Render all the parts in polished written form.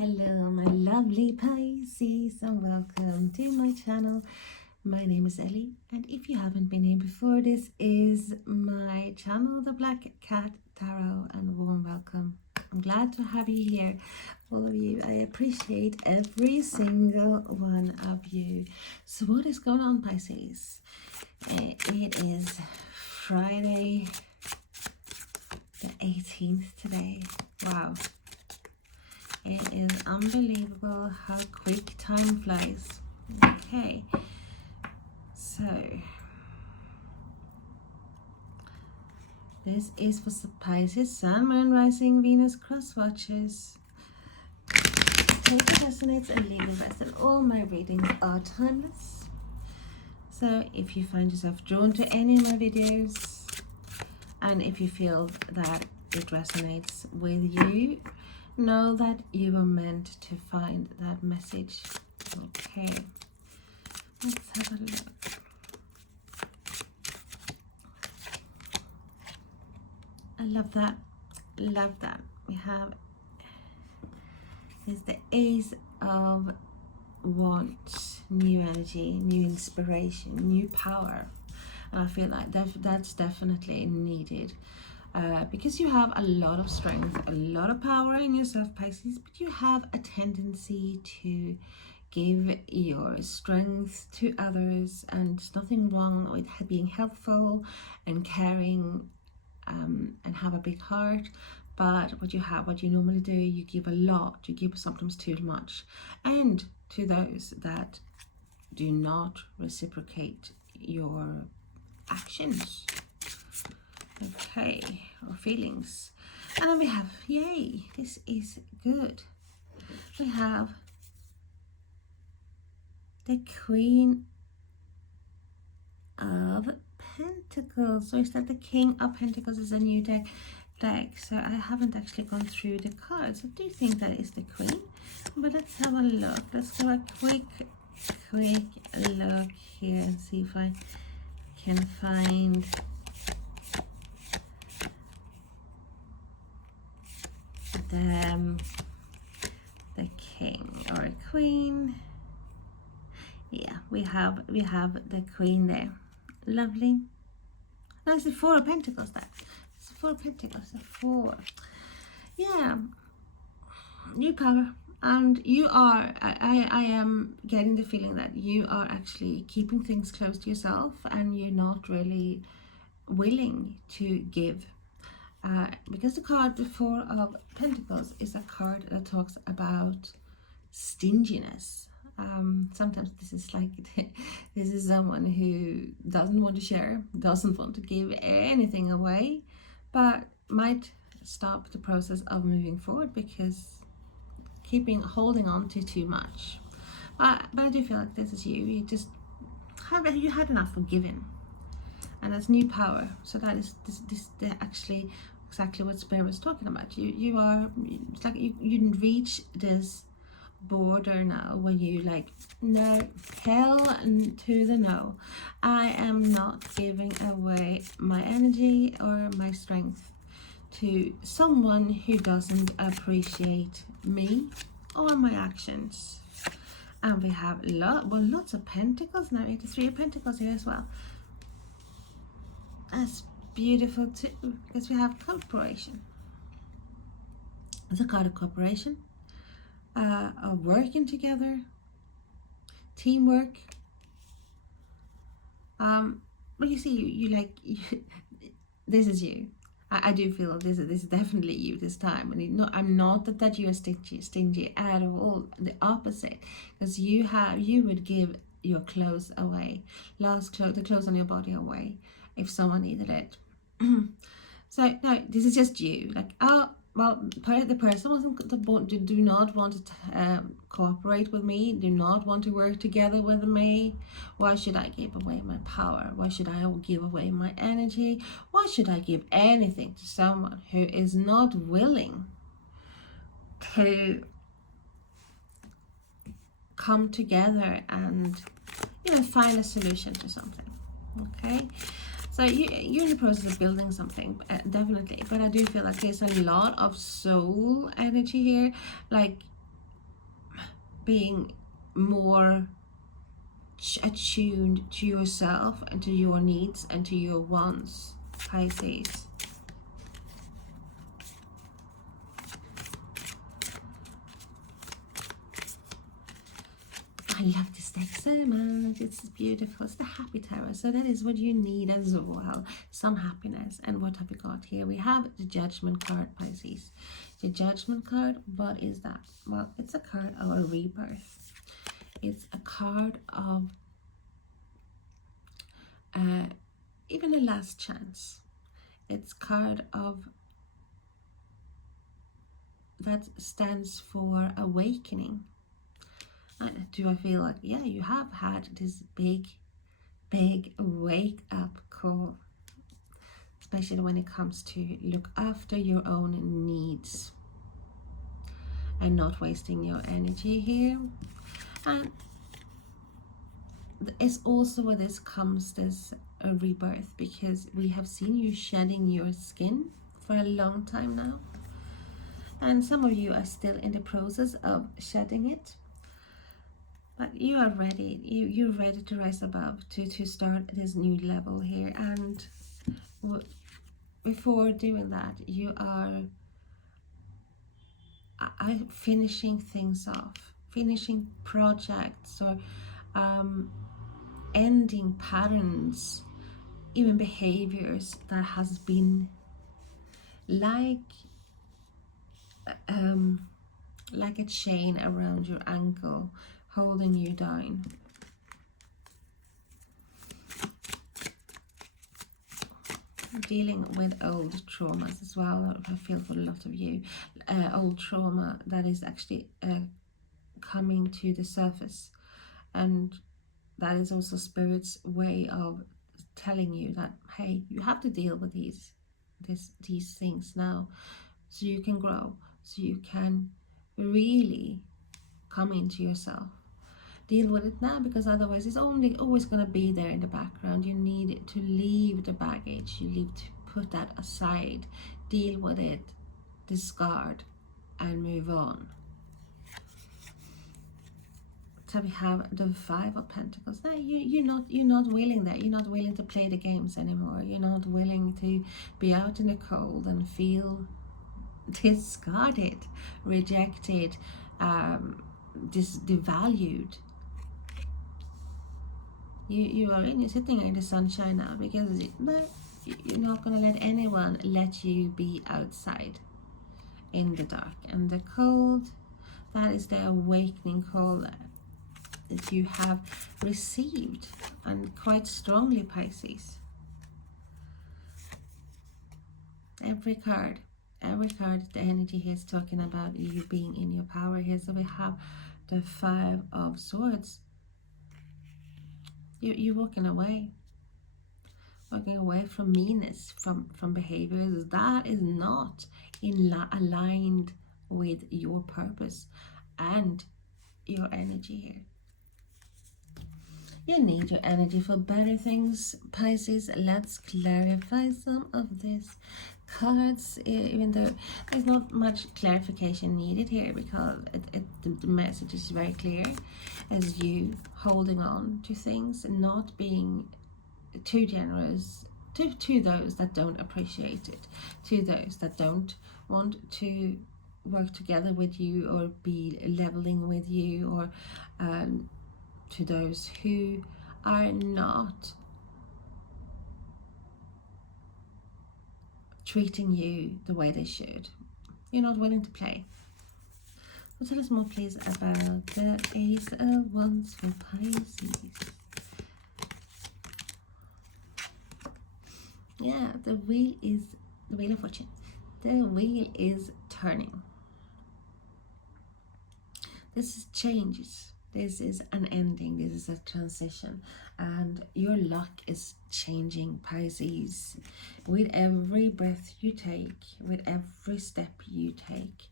Hello my lovely Pisces and welcome to my channel. My name is Ellie, and if you haven't been here before, this is my channel, the Black Cat Tarot, and warm welcome. I'm glad to have you here, all of you. I appreciate every single one of you. So what is going on, Pisces? It is Friday the 18th today. Wow. It is unbelievable how quick time flies. Okay, so this is for Pisces, Sun, Moon, Rising, Venus, crosswatchers. Take what resonates and leave the rest, and all my readings are timeless. So if you find yourself drawn to any of my videos, and if you feel that it resonates with you, know that you are meant to find that message. Okay, let's have a look. I love that. Love that. We have is the Ace of Wands, new energy, new inspiration, new power. And I feel like that's definitely needed. Because you have a lot of strength, a lot of power in yourself, Pisces, but you have a tendency to give your strength to others, and there's nothing wrong with being helpful and caring, and have a big heart. But what you normally do, you give a lot, you give sometimes too much, and to those that do not reciprocate your actions, okay, or feelings. And then we have, yay, this is good, we have the Queen of Pentacles. So is that the King of Pentacles is a new deck. So I haven't actually gone through the cards. I do think that is the Queen, but let's have a look. Let's do a quick look here and see if I can find the King or a Queen. Yeah, we have the Queen there. Lovely. That's the Four of Pentacles. That it's the Four of Pentacles. The Four. Yeah, new power. And you are, I am getting the feeling that you are actually keeping things close to yourself, and you're not really willing to give. Because the card, the Four of Pentacles, is a card that talks about stinginess. Sometimes this is like this is someone who doesn't want to share, doesn't want to give anything away, but might stop the process of moving forward because holding on to too much. But I do feel like this is you just you had enough of giving, and that's new power. So that is this actually exactly what Spirit was talking about. You are, it's like you reach this border now where you like, no, hell to the no, I am not giving away my energy or my strength to someone who doesn't appreciate me or my actions. And we have lots of Pentacles now. 83 of Pentacles here as well. That's beautiful too, because we have cooperation. It's a card of cooperation, of working together, teamwork. But you see, this is you. I do feel this is definitely you this time. And I'm not that you are stingy at all. The opposite, because you would give your clothes away, the clothes on your body away, if someone needed it. So no, this is just you. Like, oh well, the person do not want to cooperate with me, do not want to work together with me. Why should I give away my power? Why should I give away my energy? Why should I give anything to someone who is not willing to come together and find a solution to something? Okay, so you're in the process of building something, definitely, but I do feel like there's a lot of soul energy here. Like, being more attuned to yourself and to your needs and to your wants, Pisces. I love this deck so much. It's beautiful. It's the happy tarot. So that is what you need as well. Some happiness. And what have we got here? We have the Judgment card, Pisces. The Judgment card, what is that? Well, it's a card of a rebirth. It's a card of even a last chance. It's card of that stands for awakening. Do I feel like, yeah, you have had this big wake up call, especially when it comes to look after your own needs and not wasting your energy here. And it's also where this comes, this rebirth, because we have seen you shedding your skin for a long time now, and some of you are still in the process of shedding it. But you are ready. You're ready to rise above, to start this new level here. And before doing that, you are finishing things off, finishing projects, or ending patterns, even behaviors that has been like a chain around your ankle, holding you down. Dealing with old traumas as well. I feel for a lot of you, old trauma that is actually coming to the surface, and that is also Spirit's way of telling you that, hey, you have to deal with these things now, so you can grow, so you can really come into yourself. Deal with it now, because otherwise it's always going to be there in the background. You need to leave the baggage. You need to put that aside, deal with it, discard, and move on. So we have the Five of Pentacles. Now you're not willing that. You're not willing to play the games anymore. You're not willing to be out in the cold and feel discarded, rejected, devalued. You're sitting in the sunshine now, because you're not going to let anyone let you be outside in the dark and the cold. That is the awakening call that you have received, and quite strongly, Pisces. Every card, the energy here is talking about you being in your power here. So we have the Five of Swords. You're walking away from meanness, from behaviors that is not aligned with your purpose and your energy here. You need your energy for better things, Pisces. Let's clarify some of these cards, even though there's not much clarification needed here, because the message is very clear, as you holding on to things and not being too generous to those that don't appreciate it, to those that don't want to work together with you or be leveling with you, or to those who are not treating you the way they should. You're not willing to play. Well, tell us more, please, about the Ace of Wands for Pisces. Yeah, the wheel of fortune. The wheel is turning. This is changes. This is an ending. This is a transition, and your luck is changing, Pisces. With every breath you take, with every step you take,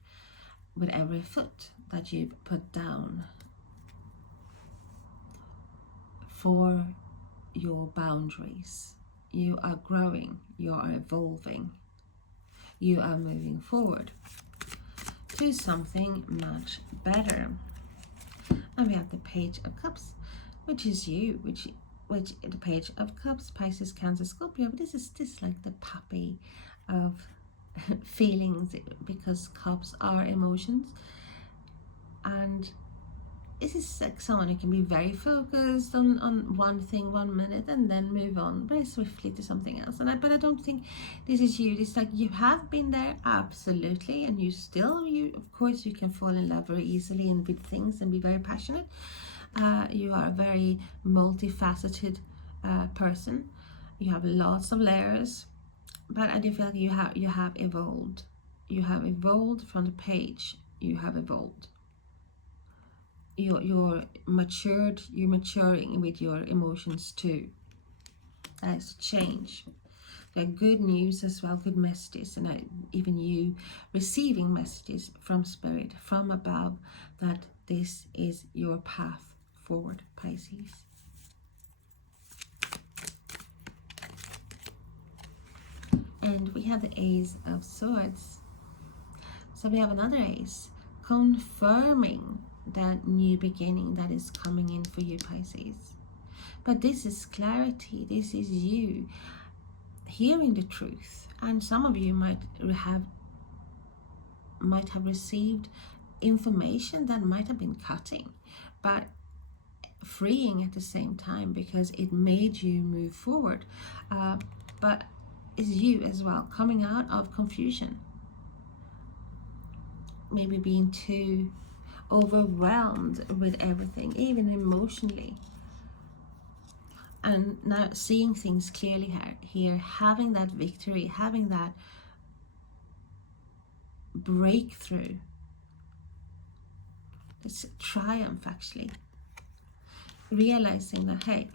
with every foot that you put down for your boundaries, you are growing, you are evolving, you are moving forward to something much better. And we have the Page of Cups, which is you, which the Page of Cups, Pisces, Cancer, Scorpio. But this is like the puppy of feelings, because cups are emotions. And this is like someone who can be very focused on one thing 1 minute and then move on very swiftly to something else. But I don't think this is you. It's like you have been there, absolutely, and you of course you can fall in love very easily and with things and be very passionate. You are a very multifaceted person. You have lots of layers, but I do feel like you have evolved. You have evolved from the Page. You have evolved. You're matured. You're maturing with your emotions too. That's change. There are good news as well, good messages, and even you receiving messages from Spirit, from above, that this is your path forward, Pisces. And we have the Ace of Swords. So we have another ace, confirming that new beginning that is coming in for you, Pisces. But this is clarity. This is you hearing the truth. And some of you might have received information that might have been cutting, but freeing at the same time, because it made you move forward. But it's you as well, coming out of confusion, maybe being too overwhelmed with everything, even emotionally, and now seeing things clearly here, having that victory, having that breakthrough, this triumph, actually realizing that, hey,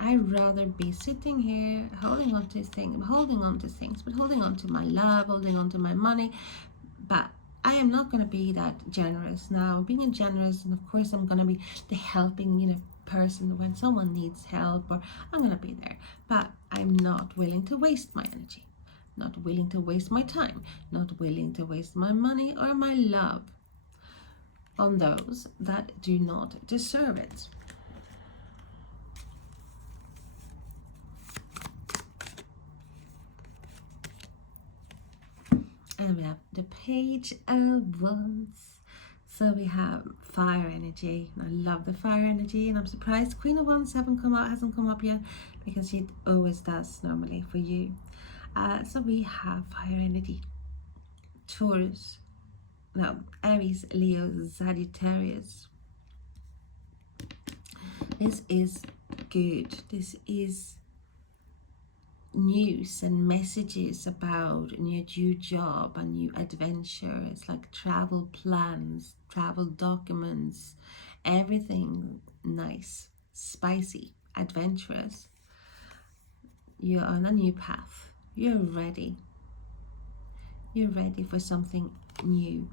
I'd rather be sitting here holding on to things, but holding on to my love, holding on to my money. But I am not going to be that generous now. Being generous, and of course I'm going to be the helping, person when someone needs help, or I'm going to be there. But I'm not willing to waste my energy, not willing to waste my time, not willing to waste my money or my love on those that do not deserve it. And we have the Page of Wands. So we have fire energy. I love the fire energy, and I'm surprised Queen of Wands hasn't come up yet, because it always does normally for you. So we have fire energy. Taurus, Aries, Leo, Sagittarius. This is good. This is news and messages about a new job, a new adventure. It's like travel plans, travel documents, everything nice, spicy, adventurous. You're on a new path. You're ready. You're ready for something new.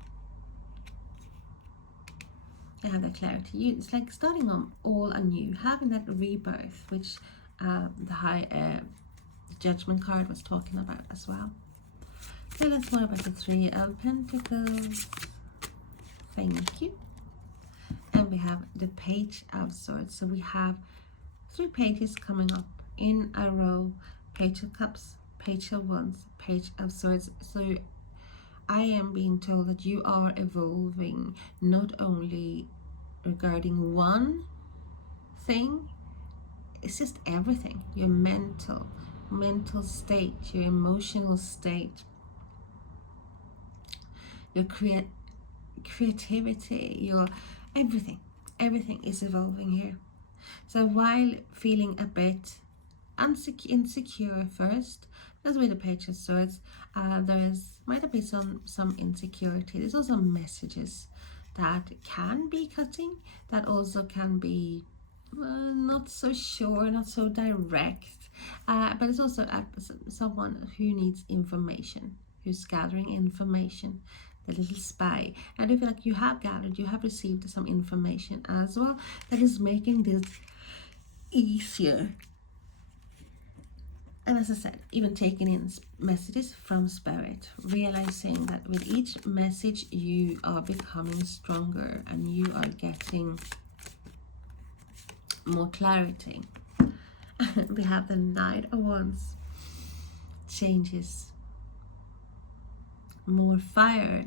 I have that clarity. It's like starting on all anew, having that rebirth, which the high Judgment card was talking about as well. So let's learn about the Three of Pentacles. Thank you. And we have the Page of Swords. So we have 3 pages coming up in a row. Page of Cups, Page of Wands, Page of Swords. So I am being told that you are evolving, not only regarding one thing, it's just everything. Your mental state, your emotional state, your creativity, your everything is evolving here. So while feeling a bit insecure first, as with the Page of Swords, might have been some insecurity. There's also messages that can be cutting, that also can be not so sure, not so direct, but it's also someone who needs information, who's gathering information, the little spy. And I feel like you have received some information as well that is making this easier. And as I said, even taking in messages from Spirit, realizing that with each message you are becoming stronger and you are getting more clarity. We have the Knight of Wands, changes, more fire,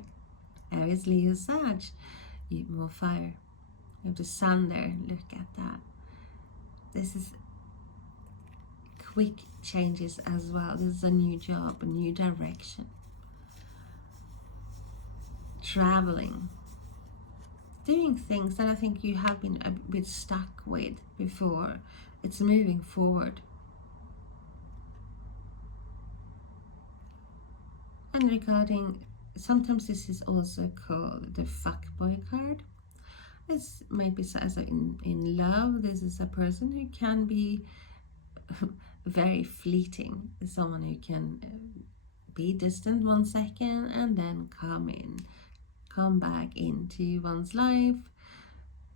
Aries, Leo, Sag, more fire. You have the Sun there, look at that. This is quick changes as well. This is a new job, a new direction. Traveling. Doing things that I think you have been a bit stuck with before. It's moving forward. And regarding, sometimes this is also called the fuckboy card. This might be as in love. This is a person who can be very fleeting, someone who can be distant 1 second and then come back into one's life,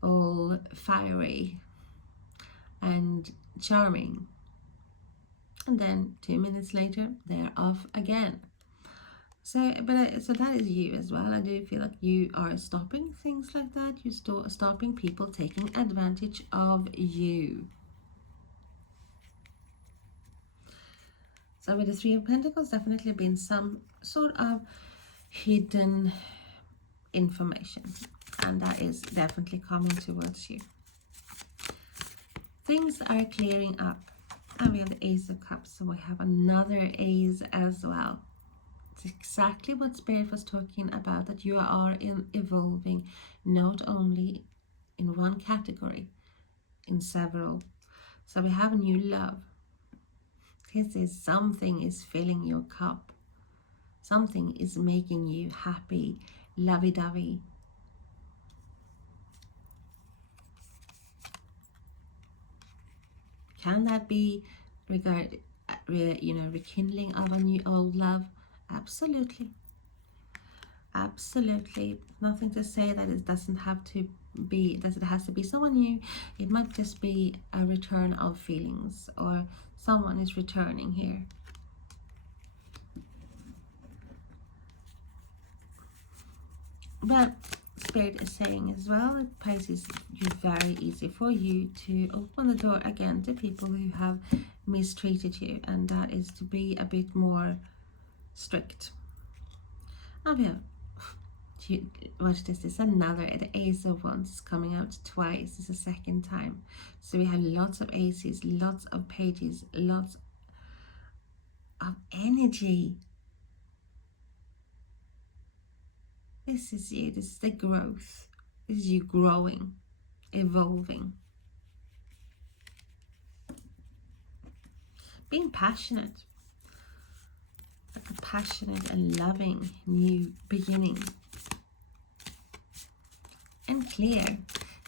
all fiery and charming, and then 2 minutes later they're off again. So that is you as well. I do feel like you are stopping things like that. You're stopping people taking advantage of you. So with the Three of Pentacles, definitely been some sort of hidden information, and that is definitely coming towards you. Things are clearing up, and we have the Ace of Cups, so we have another Ace as well. It's exactly what Spirit was talking about, that you are evolving not only in one category, in several. So we have a new love. This is something is filling your cup. Something is making you happy, lovey-dovey. Can that be rekindling of a new old love? Absolutely. Absolutely. Nothing to say that it doesn't have to be, that it has to be someone new. It might just be a return of feelings, or someone is returning here. But Spirit is saying as well that Pisces, it's very easy for you to open the door again to people who have mistreated you, and that is to be a bit more strict. And we have, watch this, is another, the Ace of Wands coming out twice. It's the second time. So we have lots of aces, lots of pages, lots of energy. This is you. This is the growth. This is you growing, evolving, being passionate, like a passionate and loving new beginning. And clear.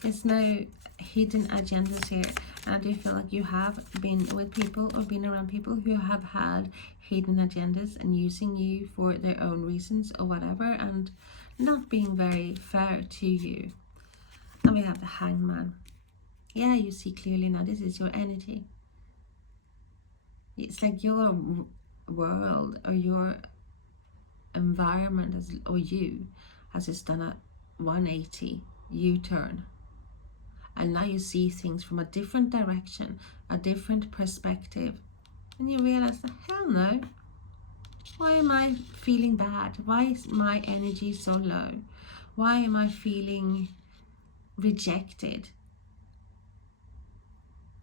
There's no hidden agendas here. And I do feel like you have been with people or been around people who have had hidden agendas and using you for their own reasons or whatever, and not being very fair to you. And we have the Hangman. Yeah, you see clearly now. This is your energy. It's like your world or your environment or you has just done a 180 U-turn, and now you see things from a different direction, a different perspective, and you realize that hell no, why am I feeling bad? Why is my energy so low? Why am I feeling rejected?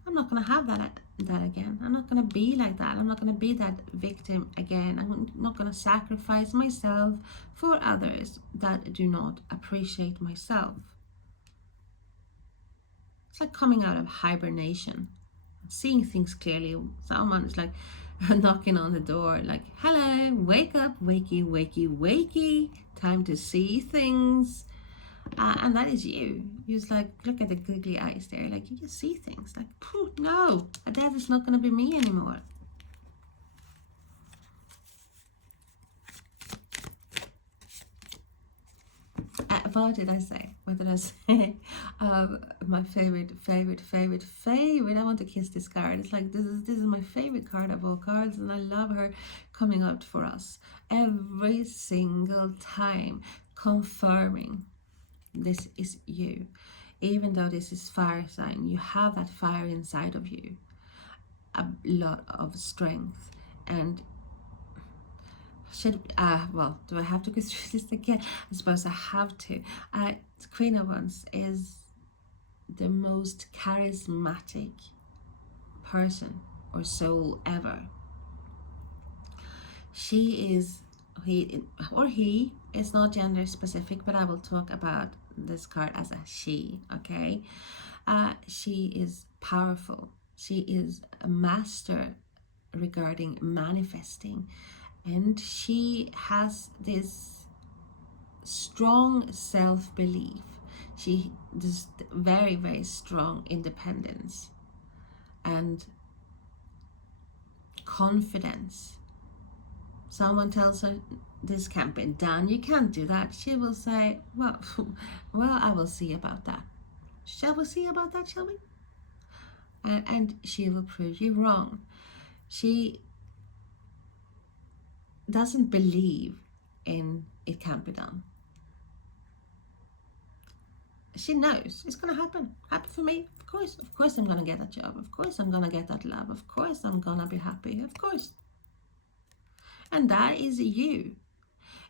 I'm not going to have that again. I'm not going to be like that. I'm not going to be that victim again. I'm not going to sacrifice myself for others that do not appreciate myself. It's like coming out of hibernation, seeing things clearly. Someone is like knocking on the door, like, hello, wake up, wakey, wakey, wakey, time to see things. And that is you. You just like, look at the googly eyes there, like you just see things like, no, that is not going to be me anymore. What did I say? what did I say? My favorite. I want to kiss this card. It's like this is my favorite card of all cards, and I love her coming out for us every single time, confirming this is you. Even though this is fire sign, you have that fire inside of you, a lot of strength. And well, do I have to go through this again? I suppose I have to. Queen of Wands is the most charismatic person or soul ever. She is, he is not gender specific, but I will talk about this card as a she, okay? She is powerful. She is a master regarding manifesting, and she has this strong self-belief. She does very, very strong independence and confidence. Someone tells her this can't be done, you can't do that, she will say, well, I will see about that. Shall we see about that, shall we? And she will prove you wrong. She doesn't believe in it can't be done. She knows it's going to happen for me. Of course I'm going to get that job. Of course I'm going to get that love. Of course I'm going to be happy. Of course. And that is you.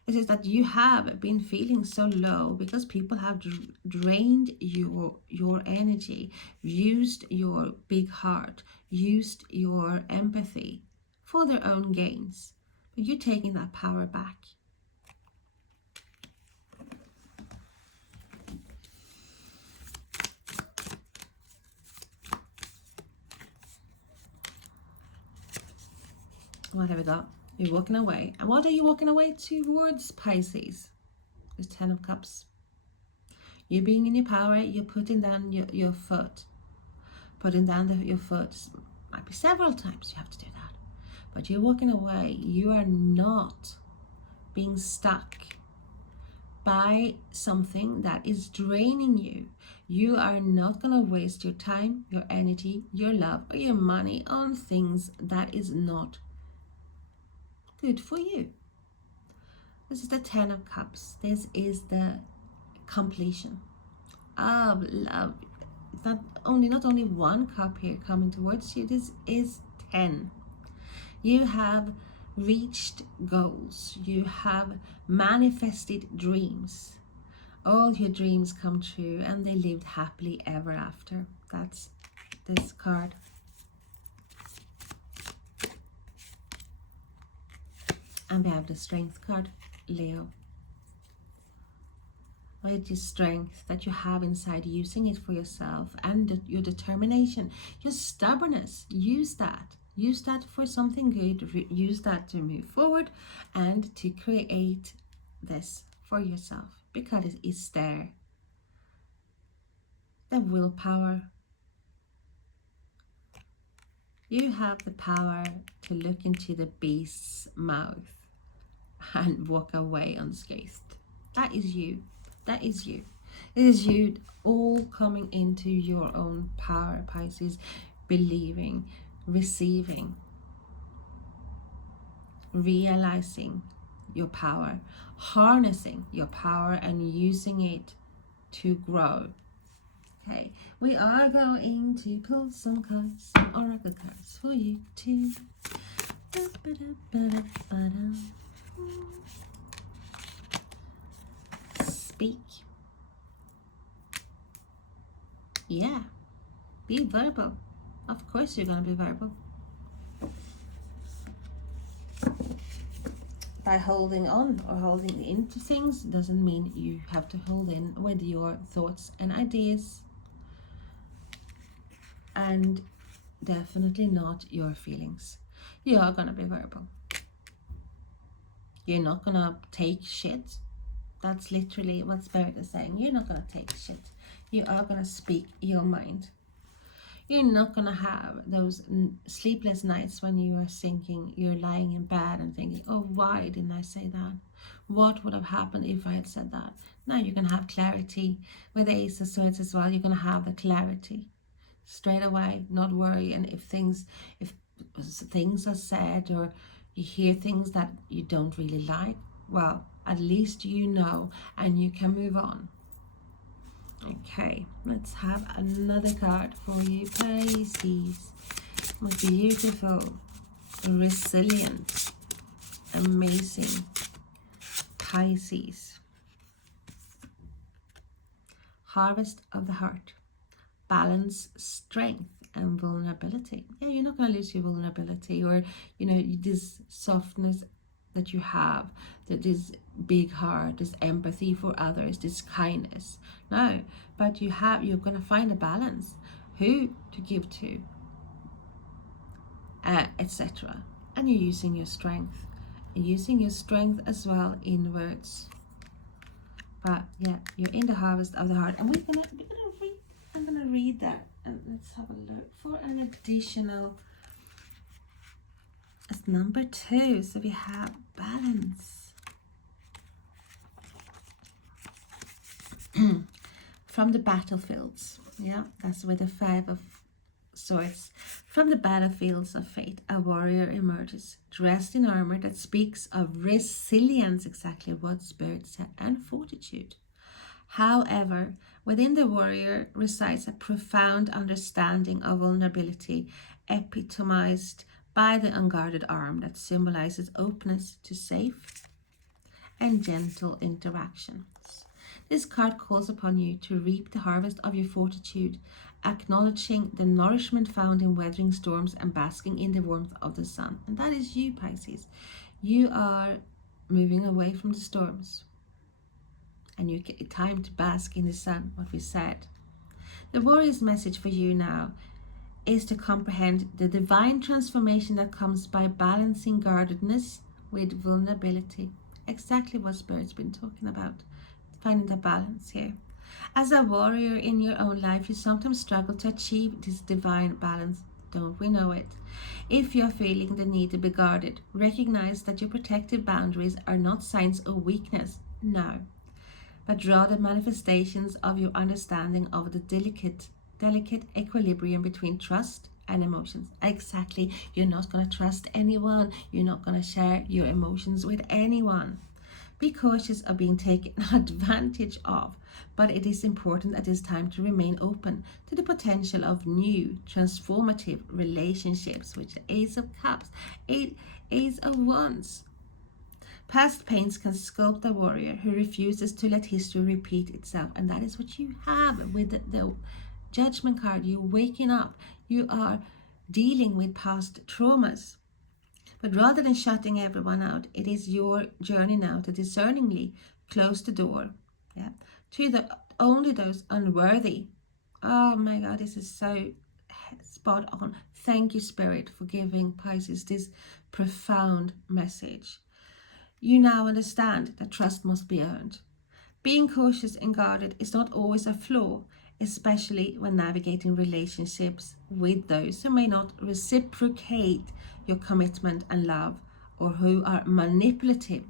It is that you have been feeling so low because people have drained your energy, used your big heart, used your empathy for their own gains. But you're taking that power back. What have we got? You're walking away. And what are you walking away towards, Pisces? There's 10 of Cups. You're being in your power. You're putting down your foot. Putting down your foot. Might be several times you have to do that. But you're walking away. You are not being stuck by something that is draining you. You are not going to waste your time, your energy, your love, or your money on things that is not good for you. This is the 10 of Cups. This is the completion of love. It's not only one cup here coming towards you. This is 10. You have reached goals. You have manifested dreams. All your dreams come true, and they lived happily ever after. That's this card. And we have the Strength card, Leo. With your strength that you have inside, using it for yourself, and your determination, your stubbornness, use that. Use that for something good. Use that to move forward and to create this for yourself, because it is there. The willpower. You have the power to look into the beast's mouth and walk away unscathed. That is you. That is you. It is you all coming into your own power, Pisces, believing, receiving, realizing your power, harnessing your power and using it to grow. Okay, we are going to pull some cards, some oracle cards for you too. Speak. Yeah, be verbal. Of course you're going to be verbal. By holding on or holding into things doesn't mean you have to hold in with your thoughts and ideas, and definitely not your feelings. You are going to be verbal. You're not going to take shit. That's literally what Spirit is saying. You're not going to take shit. You are going to speak your mind. You're not going to have those sleepless nights when you are thinking, you're lying in bed and thinking, oh, why didn't I say that? What would have happened if I had said that? Now you're going to have clarity. With the Ace of Swords as well, you're going to have the clarity straight away, not worry. And if things are said, or you hear things that you don't really like, well, at least you know and you can move on. Okay, let's have another card for you, Pisces. Most beautiful, resilient, amazing Pisces. Harvest of the heart. Balance, strength, and vulnerability. Yeah, you're not going to lose your vulnerability, or this softness that you have, that this big heart, this empathy for others, this kindness. No, but you're going to find a balance, who to give to, etc. And you're using your strength. You're using your strength as well inwards. But yeah, you're in the harvest of the heart, and I'm gonna read that, and let's have a look for an additional. It's number 2, so we have balance. From the battlefields, yeah, that's where the 5 of Swords. From the battlefields of fate, a warrior emerges, dressed in armor that speaks of resilience, exactly what Spirit said, and fortitude. However, within the warrior resides a profound understanding of vulnerability, epitomized by the unguarded arm that symbolizes openness to safe and gentle interactions. This card calls upon you to reap the harvest of your fortitude, acknowledging the nourishment found in weathering storms and basking in the warmth of the sun. And that is you, Pisces. You are moving away from the storms, and you get time to bask in the sun, what we said. The warrior's message for you now is to comprehend the divine transformation that comes by balancing guardedness with vulnerability. Exactly what Spirit's been talking about. Finding the balance here. As a warrior in your own life, you sometimes struggle to achieve this divine balance. Don't we know it? If you're feeling the need to be guarded, recognize that your protective boundaries are not signs of weakness, no, but rather manifestations of your understanding of the delicate equilibrium between trust and emotions. Exactly. You're not going to trust anyone. You're not going to share your emotions with anyone. Be cautious of being taken advantage of, but it is important at this time to remain open to the potential of new, transformative relationships, which the Ace of Cups, Ace of Wands. Past pains can sculpt a warrior who refuses to let history repeat itself, and that is what you have with the Judgment card. You're waking up. You are dealing with past traumas. But rather than shutting everyone out, it is your journey now to discerningly close the door, yeah, to only those unworthy. Oh my God, this is so spot on. Thank you, Spirit, for giving Pisces this profound message. You now understand that trust must be earned. Being cautious and guarded is not always a flaw, especially when navigating relationships with those who may not reciprocate your commitment and love, or who are manipulative.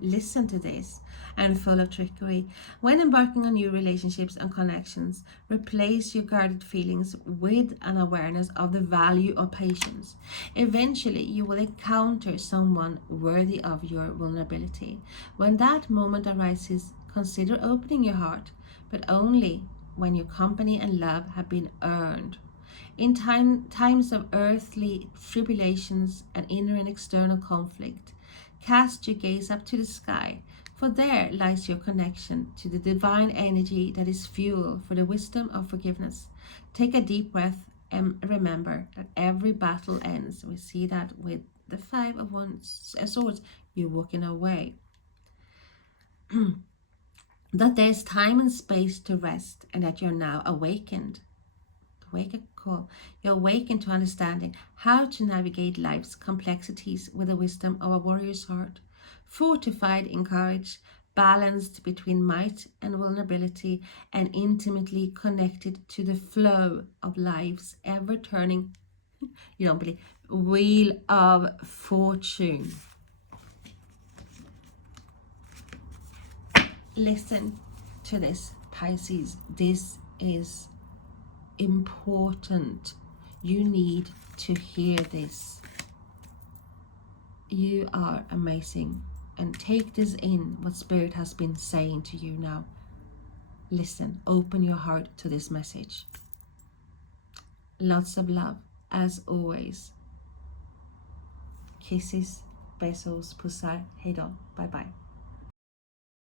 Listen to this, and full of trickery. When embarking on new relationships and connections, replace your guarded feelings with an awareness of the value of patience. Eventually, you will encounter someone worthy of your vulnerability. When that moment arises, consider opening your heart, but only when your company and love have been earned. In times of earthly tribulations and inner and external conflict, cast your gaze up to the sky, for there lies your connection to the divine energy that is fuel for the wisdom of forgiveness. Take a deep breath and remember that every battle ends. We see that with the 5 of Swords. You're walking away. That there's time and space to rest, and that you're now awakened. Wake-up call. You're awakened to understanding how to navigate life's complexities with the wisdom of a warrior's heart, fortified in courage, balanced between might and vulnerability, and intimately connected to the flow of life's ever-turning, you don't believe, wheel of fortune. Listen to this, Pisces. This is important. You need to hear this. You are amazing. And take this in, what Spirit has been saying to you now. Listen, open your heart to this message. Lots of love, as always. Kisses, besos, pussar, hej då, bye bye.